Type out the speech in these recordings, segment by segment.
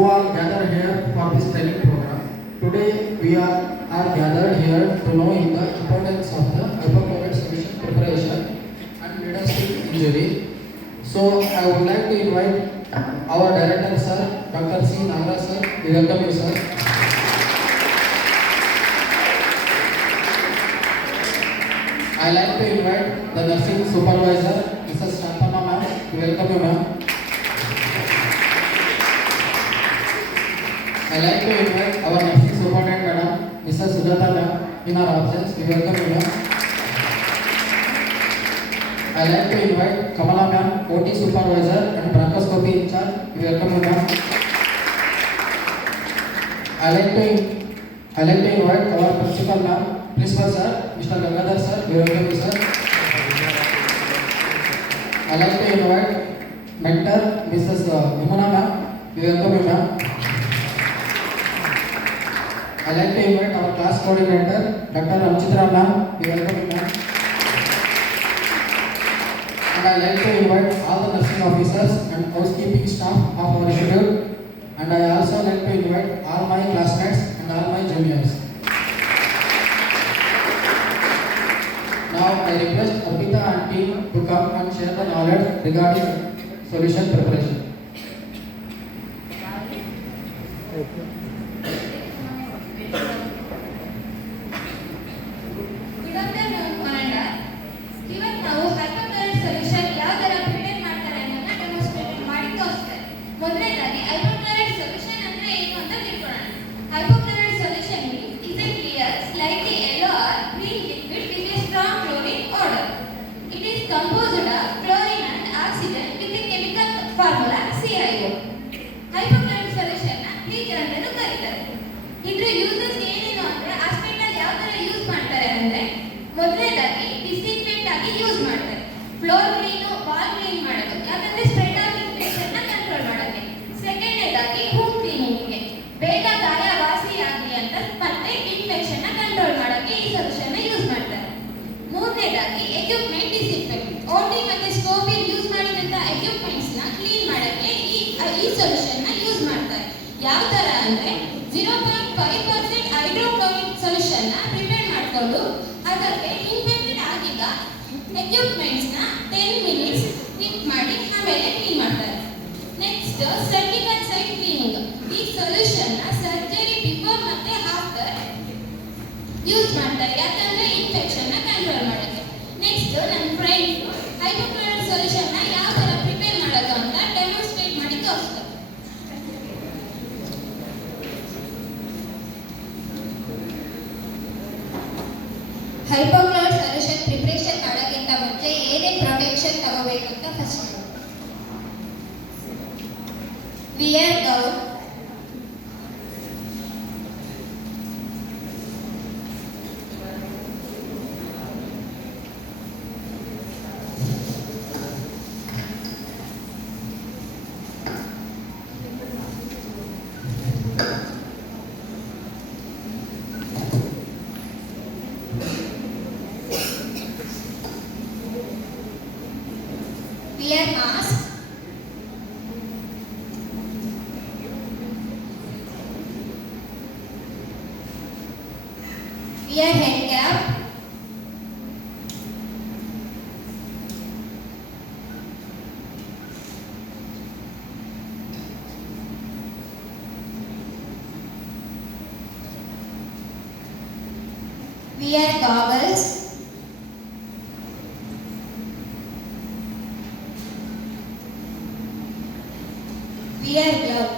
who are gathered here for this training program. Today we are gathered here to know in the importance of the hypochlorite solution preparation and leadership injury. So I would like to invite our director sir, Dr. C. Nagaraj sir. We welcome you sir. I like to invite the nursing supervisor, Mrs. Shantana ma'am. We welcome you ma'am. I like to invite our nursing superintendent madam, Mrs. Sujata ma'am. In our absence, we welcome you ma'am. I like to invite Kamala ma'am, OT supervisor and bronchoscopy in charge. We welcome you ma'am. I like to invite our principal ma'am, principal sir, Mr. Gangadhar sir. We welcome you sir. I like to invite mentor Mrs. Yamuna ma'am. We welcome you ma'am. I like to invite our class coordinator, Dr. Ramchitra ma'am. We welcome you ma'am. And I like to invite all the nursing officers and housekeeping staff of our institute. And I also like to invite all my classmates and all my juniors. Now I request Arpita and team to come and share the knowledge regarding solution preparation. ಯಾವ ತರ ಅಂದ್ರೆ 0.5% hydrochloric solution ನ prepare ಮಾಡಿಕೊಂಡು ಅದಕ್ಕೆ infected ಆಗಿದ್ದ equipments ನ 10 minutes hit ಮಾಡಿ ಆಮೇಲೆ ಕ್ಲೀನ್ ಮಾಡ್ತಾರೆ. Next surgical site cleaning. ಈ ಸೊಲ್ಯೂಷನ್ ನ ಸರ್ಜರಿ ಬಿಫೋರ್ ಮತ್ತೆ ಆಫ್ಟರ್ ಯೂಸ್ ಮಾಡ್ತಾರೆ, ಯಾಕಂದ್ರೆ ಇನ್ಫೆಕ್ಷನ್ ನ ಕಂಟ್ರೋಲ್ ಮಾಡೋಕೆ. ನೆಕ್ಸ್ಟ್ ನನ್ನ ಫ್ರೆಂಡ್ ಹೈಡ್ರೋಕ್ಲೋರಿಕ್ ಸೊಲ್ಯೂಷನ್ ನ ಯಾವ ತರ ಪ್ರಿಪೇರ್ ಮಾಡೋದು ಅಂತ ಡೆಮೋನ್ಸ್ಟ್ರೇಟ್ ಮಾಡಿ ತೋರಿಸ್ತಾರೆ. ಹೈಪೋಕ್ಲೋರೈಡ್ ಸೊಲ್ಯೂಷನ್ ಪ್ರಿಪರೇಷನ್ ಮಾಡೋಕ್ಕಿಂತ ಮುಂಚೆ ಏನೇನು ಪ್ರೊಟೆಕ್ಷನ್ ತಗೋಬೇಕು ಅಂತ first wear gown, wear mask, wear head cap, wear goggles, wear glove.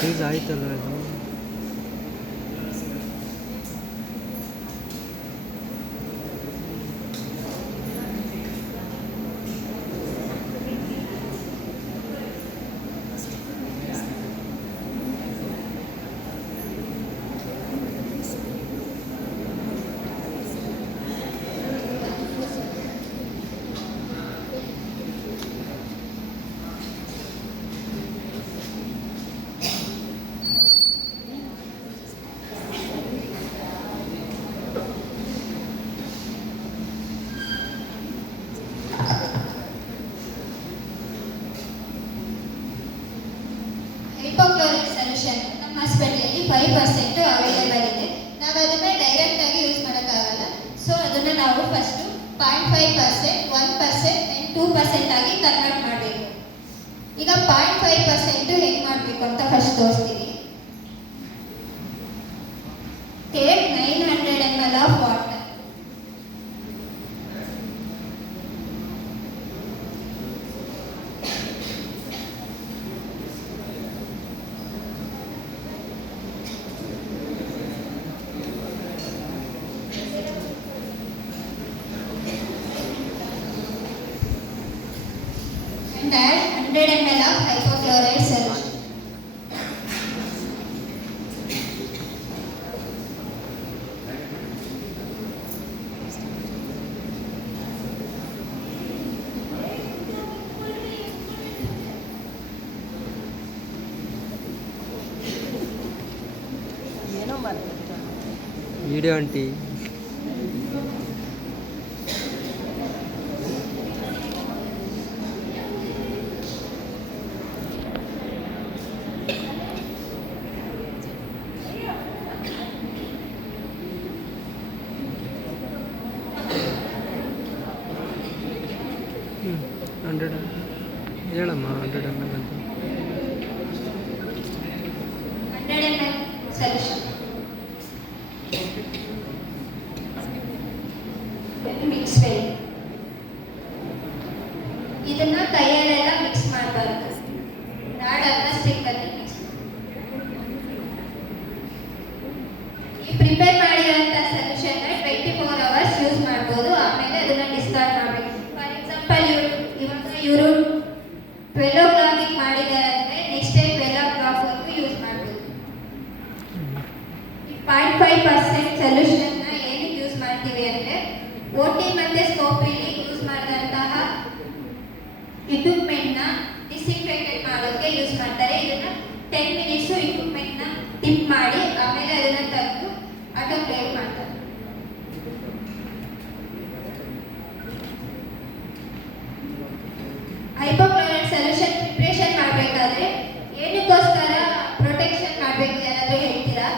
Size ಆಯ್ತಲ್ಲ ಇದು. 5% ಅವೈಲೇಬಲ್ ಇದೆ. ನಾವು ಅದನ್ನು ಡೈರೆಕ್ಟಾಗಿ ಯೂಸ್ ಮಾಡೋಕ್ಕಾಗಲ್ಲ. ಸೊ ಅದನ್ನು ನಾವು ಫಸ್ಟು 0.5%, 1% ಆ್ಯಂಡ್ 2% ಆಗಿ ಕನ್ವರ್ಟ್ ಮಾಡಬೇಕು. ಈಗ 0.5% ಹೆಂಗೆ ಮಾಡಬೇಕು ಅಂತ ಫಸ್ಟ್ ತೋರಿಸ್ತೀನಿ. Take 900 ml of water. And add 100 ml of hypochlorite solution. Video aunty hundred ಹೇಳಮ್ಮ 100 ml ಅಂತ 100 ml solution. Mix well. ಇದನ್ನ ಕೈಯಲ್ಲೆಲ್ಲ ಮಿಕ್ಸ್ ಮಾಡಬಾರ್ದು. ನಾಡನ್ನ ಸ್ಟಿಕ್ಕಲ್ಲಿ ಮಿಕ್ಸ್ ಈ ಪ್ರಿಪೇರ್ ಮಾಡಿರೋಂಥ ಸೊಲ್ಯೂಷನ್ನ 24 hours ಯೂಸ್ ಮಾಡ್ಬೋದು. ಆಮೇಲೆ ಅದನ್ನ ಡಿಸ್ಕಾರ್ಡ್ ಮಾಡಬೇಕು. ಫಾರ್ ಎಕ್ಸಾಂಪಲ್ ಇವರು 12 o'clock ಮಾಡಿದ್ದಾರೆ ಅಂದರೆ ನೆಕ್ಸ್ಟ್ ಡೇ 12 o'clock ವರೆಗೂ ಯೂಸ್ ಮಾಡ್ಬೋದು. ಈ 0.5% ಸೊಲ್ಯೂಷನ್ನ ಏನಕ್ಕೆ ಯೂಸ್ ಮಾಡ್ತೀವಿ ಅಂದರೆ ಓಟಿ ಮತ್ತು ಸ್ಕೋಪಲ್ಲಿ ಯೂಸ್ ಮಾಡಿದಂತಹ ಇಕ್ವಿಪ್ಮೆಂಟ್ನ ಡಿಸ್ಇನ್ಫೆಕ್ಟೆಡ್ ಮಾಡೋಕ್ಕೆ ಯೂಸ್ ಮಾಡ್ತಾರೆ. ಇದನ್ನು 10 minutes ಇಕ್ವಿಪ್ಮೆಂಟ್ನ ಟಿಪ್ ಮಾಡಿ ಆಮೇಲೆ ಅದನ್ನು ತೆಗೆದು ಆಟೋಕ್ಲೇವ್ ಮಾಡ್ತಾರೆ. ಹೈಪೋಕ್ಲೋರೈಡ್ ಸೊಲ್ಯೂಷನ್ ಪ್ರಿಪ್ರೇಷನ್ ಮಾಡಬೇಕಾದ್ರೆ ಏನಕ್ಕೋಸ್ಕರ ಪ್ರೊಟೆಕ್ಷನ್ ಮಾಡಬೇಕು ಯಾರಾದರೂ ಹೇಳ್ತೀರಾ?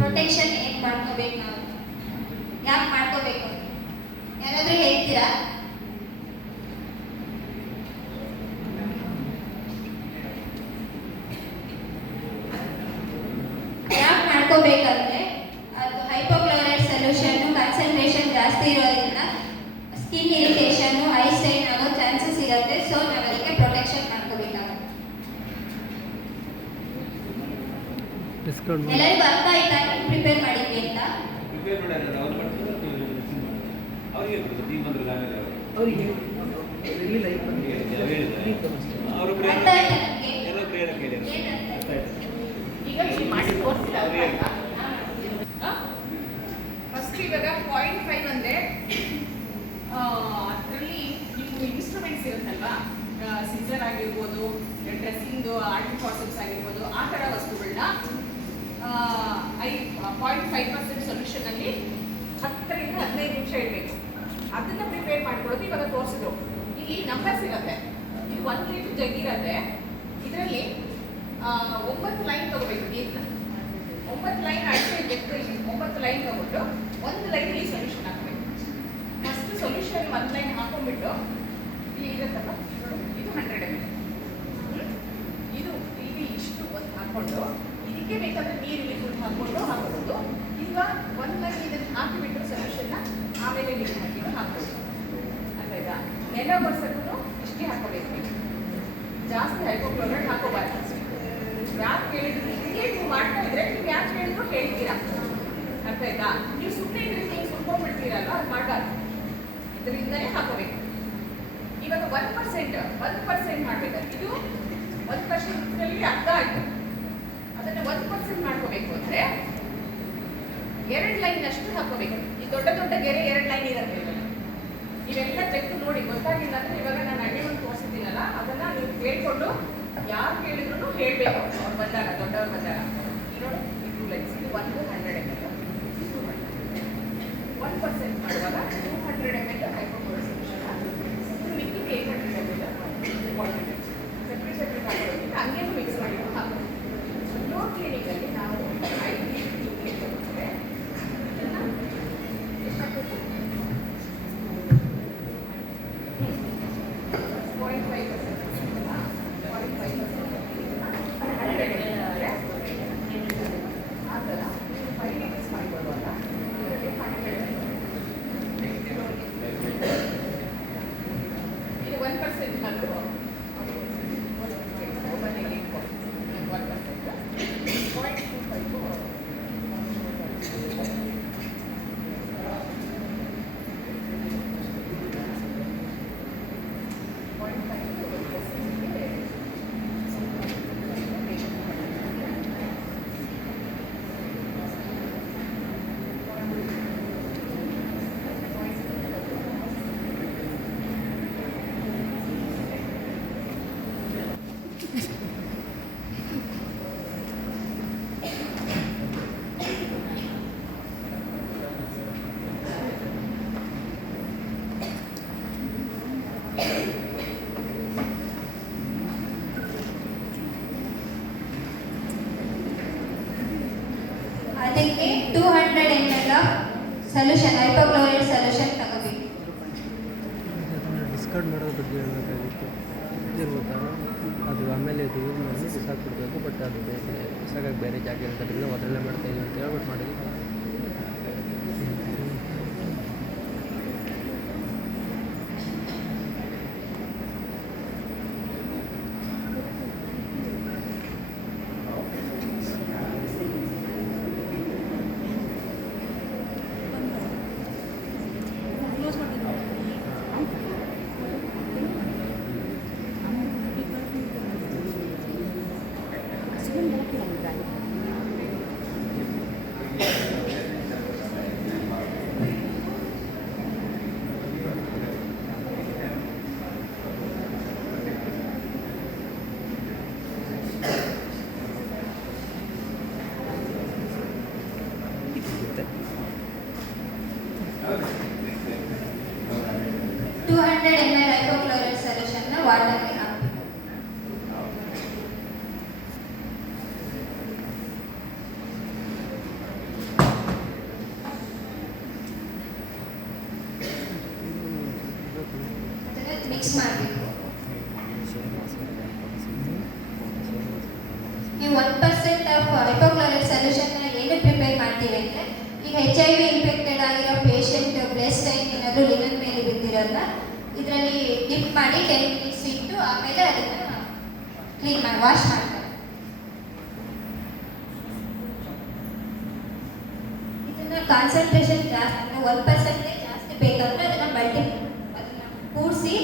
ಪ್ರೊಟೆಕ್ಷನ್ ಏನು ಮಾಡ್ಕೋಬೇಕು ನಾವು, ಯಾಕೆ ಮಾಡ್ಕೋಬೇಕು ಯಾರಾದರೂ ಹೇಳ್ತೀರಾ? ಯಾಕೆ ಮಾಡ್ಕೋಬೇಕಂದ್ರೆ ಅದು ಹೈಪೋಕ್ಲೋರೈಡ್ ಸೊಲ್ಯೂಷನ್ನು ಕಾನ್ಸಂಟ್ರೇಷನ್ ಜಾಸ್ತಿ ಇರೋದ್ರಿಂದ ಸ್ಕಿನ್ ಇರಿಟೇಷನ್ನು ಐ ಸ್ಟ್ರೈನ್ ಆಗೋ ಚಾನ್ಸಸ್ ಇರುತ್ತೆ. ಸೊ ನಾವು ಅದಕ್ಕೆ ಪ್ರೊಟೆಕ್ಷನ್ ಮಾಡ್ಕೋಬೇಕಾಗುತ್ತೆ. ಡಿಸ್ಕೌಂಟ್ ಎಲ್ಲರಿಗೂ ಅರ್ಥ ಆಯ್ತಾ ನೀವು ಪ್ರಿಪೇರ್ ಮಾಡಿದ್ವಿ ಅಂತ? ಅರ್ಥ ಆಯ್ತಾ ನಮಗೆ? ಈಗ ನೀವು ಮಾಡಿ ತೋರಿಸ್ತೀರಾ ಫಸ್ಟ್ ಇವಾಗ 0.5 ಅಂದರೆ ಅದರಲ್ಲಿ ನೀವು ಇನ್ಸ್ಟ್ರೂಮೆಂಟ್ಸ್ ಇರುತ್ತಲ್ವಾ, ಸಿಸರ್ ಆಗಿರ್ಬೋದು, ಡ್ರೆಸ್ಸಿಂಗ್ದು ಆರ್ಟಿಫ್ ಫಾರ್ಸೆಪ್ಸ್ ಆಗಿರ್ಬೋದು, ಆ ಥರ ವಸ್ತುಗಳನ್ನ 0.5% ಸೊಲ್ಯೂಷನಲ್ಲಿ 10 ರಿಂದ 15 ನಿಮಿಷ ಇಡಬೇಕು. ಅದನ್ನು ಪ್ರಿಪೇರ್ ಮಾಡ್ಕೊಳ್ಳೋದು ಇವಾಗ ತೋರಿಸಿದ್ರು. ಇಲ್ಲಿ ನಂಬರ್ಸ್ ಇರುತ್ತೆ. ಇದು 1 ಲೀಟರ್ ಜಗ್ ಇರುತ್ತೆ. ಇದರಲ್ಲಿ 9 ಲೈನ್ ತಗೋಬೇಕು. ನೀರನ್ನ 9 ಲೈನ್ ಅಡಿಕೆ ಬೇಕು. 9 ಲೈನ್ ತಗೊಂಡು 1 ಲೈನಲ್ಲಿ ಸೊಲ್ಯೂಷನ್ ಹಾಕಬೇಕು. ಫಸ್ಟ್ ಸೊಲ್ಯೂಷನ್ 1 ಲೈನ್ ಹಾಕೊಂಡ್ಬಿಟ್ಟು ಇಲ್ಲಿ ಇರುತ್ತಲ್ಲ, ಇದು 100 ml. ಇದು ಇಷ್ಟು ಒಂದು ಹಾಕ್ಕೊಂಡು ಇದಕ್ಕೆ ಬೇಕಾದರೆ ನೀರಲ್ಲಿ ಫುಲ್ ಹಾಕ್ಕೊಂಡು ಹಾಕೋದು. ಈಗ 1 ಲೈನ್ ಇದನ್ನು ಹಾಕಿಬಿಟ್ಟು ಸೊಲ್ಯೂಷನ್ನ ಆಮೇಲೆ ನೀರು ಹಾಕಿಟ್ಟು ಹಾಕ್ಬೋದು. ಅಲ್ವಾ? ನೆಲ ಬರ್ಸಕ್ಕೂ ಇಷ್ಟೇ ಹಾಕೋಬೇಕು. ಜಾಸ್ತಿ ಹೈಪೋಕ್ಲೋರೈಡ್ ಹಾಕೋಬಾರ್ದು. ಯಾಕೆ ಹೇಳಿದ್ರು ಹಿಂಗೆ ನೀವು ಮಾಡ್ತಾ ಇದ್ರೆ ನೀವು ಯಾಕೆ ಹೇಳಿದ್ರು ಹೇಳ್ತೀರಾ. ಅರ್ಥ ಆಯ್ತಾ? ನೀವು ಸುಮ್ಮನೆ ಇದ್ರೆ ನೀವು ಸುಟ್ಕೊಂಡ್ಬಿಡ್ತೀರಲ್ವ, ಅದು ಮಾಡಬಾರ್ದು. ಇದರಿಂದಲೇ ಹಾಕೋಬೇಕು. ಇವಾಗ 1% ಮಾಡಬೇಕಾದ್ರೆ ಇದು 1%ನಲ್ಲಿ ಅರ್ಧ ಆಯಿತು. ಅದನ್ನು 1% ಮಾಡ್ಕೋಬೇಕು ಅಂದರೆ 2 ಲೈನ್ ಅಷ್ಟು ಹಾಕೋಬೇಕು. ಈ ದೊಡ್ಡ ದೊಡ್ಡ ಗೆರೆ 2 ಲೈನ್ ಇರುತ್ತೆ. ನೀವೆಲ್ಲ ತೆಗೆದು ನೋಡಿ. ಗೊತ್ತಾಗಿಲ್ಲ ಅಂದರೆ ಇವಾಗ ನಾನು ಅಡ್ಡಿ ಒಂದು ತೋರಿಸ್ತೀನಲ್ಲ, ಅದನ್ನು ನೀವು ಕೇಳಿಕೊಂಡು ಯಾರು ಕೇಳಿದ್ರು ಹೇಳಬೇಕು. ಅವ್ರು ಬಂದಾಗ, ದೊಡ್ಡವ್ರು ಬಂದಾಗ, ನೋಡಿ ಈ 2 ಲೈನ್ಸ್, ಇದು 100 ml, 1% ಮಾಡುವಾಗ 200 ml ಹೈಪೋಕ್ಲೋರೈಡ್ ಸೊಲ್ಯೂಷನ್, ಮಿಕ್ಕಿಗೆ 800 ml ಸೆಪ್ರೇಟ್ ಹಾಕೋದು. ಕ್ಲೀನಿಂಗಲ್ಲಿ ನಾವು 5 ಬರುತ್ತೆ. ಇದನ್ನು ಎಷ್ಟು ಹಾಕಬೇಕು? 0.5% ಅಲ್ಲ, 0.5% ಆ ಥರ 5 ಲೀಟರ್ಸ್ ಮಾಡ್ಕೊಳ್ಳುವಾಗ ಇದರಲ್ಲಿ 100 ಇದು 1% ಬಂದು 200 ml of solution, hypochlorite solution ತಗೋಬೇಕು. ಡಿಸ್ಕಾರ್ಡ್ ಮಾಡೋದ್ರ ಬಗ್ಗೆ ಹೇಳಬೇಕಾಗಿತ್ತು. ಏನು ಗೊತ್ತಾ, ಅದು ಆಮೇಲೆ ಇದು ಯೂಸ್ ಮಾಡಿ ಬಿಸಾಕ್ಬಿಡ್ಬೇಕು. ಬಟ್ ಅದು ಬಿಸಾಕಕ್ಕೆ ಬೇರೆ ಜಾಗ ಇರೋದ್ರಿಂದ ಅದರಲ್ಲೇ ಮಾಡ್ತಾಯಿದ್ದೀವಿ ಅಂತ ಹೇಳ್ಬಿಟ್ಟು ಮಾಡಿದ್ವಿ. hypochlorite solution ನ ವಾಟರ್ಗೆ ಹಾಕಬೇಕು. ಅದನ್ನ ಮಿಕ್ಸ್ ಮಾಡಬೇಕು. ಈ 1% ಆಫ್ hypochlorite solution ನ ಏನು ಪ್ರಿಪೇರ್ ಮಾಡ್ತೀವಿ ಅಂದರೆ, ಈಗ HIV ಇನ್ಫೆಕ್ಟೆಡ್ ಆಗಿರೋ ಪೇಷಂಟ್ ಬ್ರೆಸ್ಟ್ ಏನಾದರೂ ಲಿನನ್ ಮೇಲೆ ಬಿದ್ದಿರೋಲ್ಲ, ಇದರಲ್ಲಿ ಡಿಪ್ ಮಾಡಿ 10 ಮಿನಿಟ್ಸ್ ಇಟ್ಟು ಆಮೇಲೆ ಅದನ್ನು ಕ್ಲೀನ್ ಮಾಡಿ ವಾಶ್ ಮಾಡ್ತಾರೆ. ಇದನ್ನು ಕಾನ್ಸಂಟ್ರೇಷನ್ ಜಾಸ್ತಿ, 1% ಜಾಸ್ತಿ ಬೇಕಂದ್ರೆ ಅದನ್ನು ಕೂಡಿಸಿ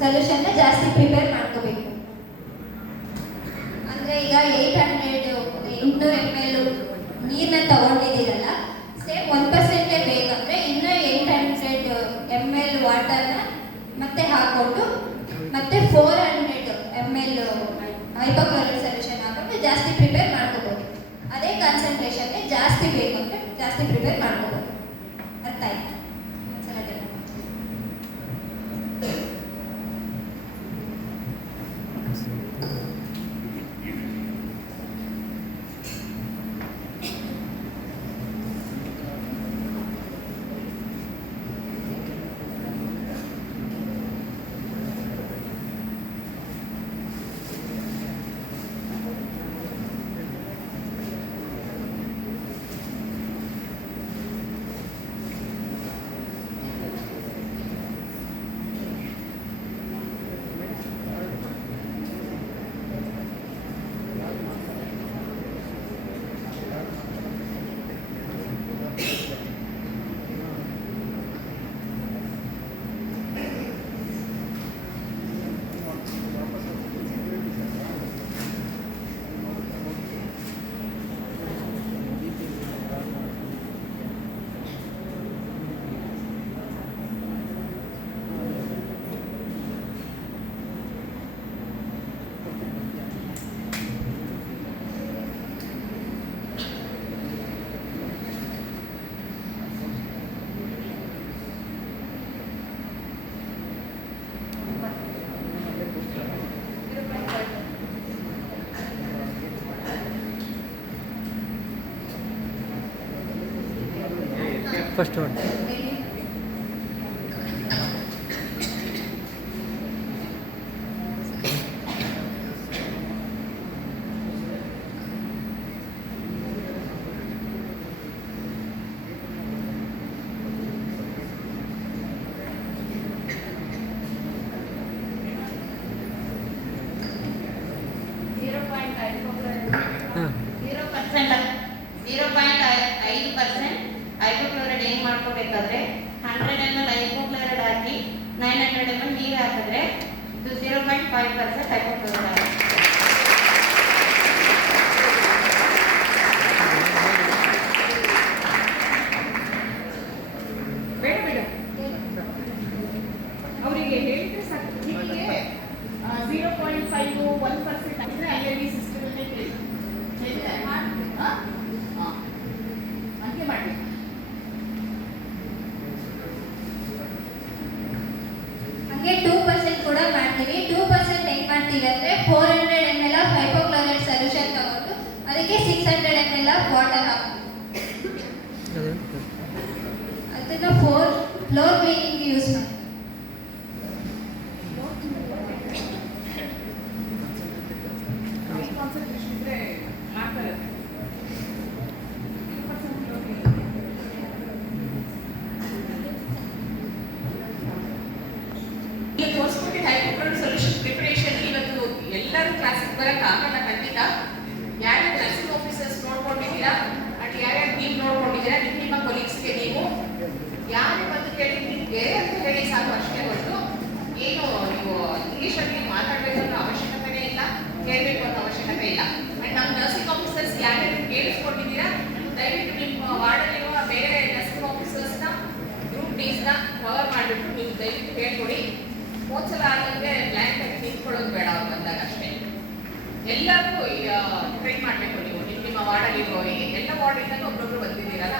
ಸೊಲ್ಯೂಷನ್ನ ಜಾಸ್ತಿ ಪ್ರಿಪೇರ್ ಮಾಡ್ಕೋಬೇಕು. ಅಂದರೆ ಈಗ 800 ml ನೀರನ್ನ ತಗೊಂಡಿದ್ದೀರಲ್ಲ, ಸೇಮ್ 1% ಬೇಕಂದ್ರೆ ಇನ್ನೂ 800 ml ವಾಟರ್ನ ಮತ್ತೆ ಹಾಕ್ಕೊಂಡು ಮತ್ತೆ 400 ml hypochlorite ಸೊಲ್ಯೂಷನ್ ಹಾಕೊಂಡು ಜಾಸ್ತಿ ಪ್ರಿಪೇರ್ ಮಾಡ್ಕೋಬೋದು. ಅದೇ ಕಾನ್ಸಂಟ್ರೇಷನ್ ಜಾಸ್ತಿ ಬೇಕು ಅಂದರೆ ಜಾಸ್ತಿ ಪ್ರಿಪೇರ್ ಮಾಡ್ಕೋಬೋದು. ಅರ್ಥ ಆಯ್ತು? First one. ಹಾಂ 0.5% ಹೈಡ್ರೋಕ್ಲೋರೈಡ್ ಏನು ಮಾಡ್ಕೋಬೇಕಾದ್ರೆ 100 ml ಹೈಡ್ರೋಕ್ಲೋರೈಡ್ ಹಾಕಿ 900 ml ನೀರು ಹಾಕಿದ್ರೆ ಇದು 0.5% ಹೈಡ್ರೋಕ್ಲೋರೈಡ್ ಆಗುತ್ತೆ. ಬೇಡ ಬೇಡ ಅವರಿಗೆ ಹೇಳಿದ್ರೆ ಸಾಕು. ನಿಮಗೆ 0.5 1% ಅಂದರೆ ಅಲ್ಲಿ ಸಿಸ್ಟಮಲ್ಲೇ ಹೇಳಿದ್ರೆ ಹಂಗೆ ಮಾಡಿ. ಹಂಗೆ 2% ಕೂಡ ಮಾಡ್ತೀವಿ. 2% ಹೆಂಗ್ ಮಾಡ್ತೀವಿ ಅಂದರೆ 400 ml ಆಫ್ ಹೈಪೋಕ್ಲೋರೈಡ್ ಸೊಲ್ಯೂಷನ್ ತಗೊಂಡು ಅದಕ್ಕೆ 600 ml ಆಫ್ ವಾಟರ್ ಹಾಕ್ತೀವಿ. ಅದನ್ನ ಫ್ಲೋರ್ ಕ್ಲೀನಿಂಗ್ ಯೂಸ್ ಮಾಡ್ತೀವಿ. ಕಾನ್ಸಂಟ್ರೇಷನ್ ಇದ್ರೆ ಮಾಡ್ತಾರೆ. ಈಗ ತೋರಿಸ್ಕೊಟ್ಟು ಹೈಡ್ರೋಕ್ಲೋರೈಡ್ ಸೊಲ್ಯೂಷನ್ ಪ್ರಿಪರೇಷನ್ ಇವತ್ತು ಎಲ್ಲರೂ ಕ್ಲಾಸಿಗೆ ಬರಕ್ಕೆ ಆಗಲ್ಲ ಖಂಡಿತ. ಯಾರ್ಯಾರು ನರ್ಸಿಂಗ್ ಆಫೀಸರ್ಸ್ ನೋಡ್ಕೊಂಡಿದ್ದೀರಾ ಅಂಡ್ ಯಾರ್ಯಾರು ನೀವು ನೋಡ್ಕೊಂಡಿದ್ದೀರಾ ನಿಮ್ಮ ಕೊಲೀಗ್ಸ್ಗೆ ನೀವು ಯಾರು ಬಂದು ಕೇಳಿ ನಿಮಗೆ ಅಂತ ಹೇಳಿ ಸಾಕು ಅಷ್ಟೇ ಹೊರತು ಏನು ನೀವು ಇಂಗ್ಲೀಷಲ್ಲಿ ಮಾತಾಡಬೇಕು ಅನ್ನೋ ಅವಶ್ಯಕತೆನೇ ಇಲ್ಲ, ಕೇಳಬೇಕು ಅನ್ನೋ ಅವಶ್ಯಕತೆ ಇಲ್ಲ. ಅಂಡ್ ನಮ್ಮ ನರ್ಸಿಂಗ್ ಆಫೀಸರ್ಸ್ ಯಾರ್ಯಾರು ಕೇಳಿಸ್ಕೊಂಡಿದ್ದೀರಾ ದಯವಿಟ್ಟು ನಿಮ್ಮ ವಾರ್ಡಲ್ಲಿರುವ ಬೇರೆ ನರ್ಸಿಂಗ್ ಆಫೀಸರ್ಸ್ನ ಗ್ರೂಪ್ ಡೀಸ್ನ ಕವರ್ ಮಾಡಿಬಿಟ್ಟು ನೀವು ದಯವಿಟ್ಟು ಹೇಳ್ಕೊಡಿ. ಹೋದ್ಸಲ ಆದಂಗೆ ಬ್ಲ್ಯಾಂಕ್ ಆಗಿ ನಿಂತ್ಕೊಳ್ಳೋದು ಬೇಡ ಅವ್ರು ಬಂದಾಗ ಅಷ್ಟೇ. ಎಲ್ಲರಿಗೂ ಟ್ರೈನ್ ಮಾಡಬೇಕು ನೀವು ನಿಮ್ಮ ವಾರ್ಡಲ್ಲಿರುವವರಿಗೆ. ಎಲ್ಲ ವಾರ್ಡಿಂದ ಒಬ್ಬೊಬ್ರು ಬಂದಿದ್ದೀರಲ್ಲ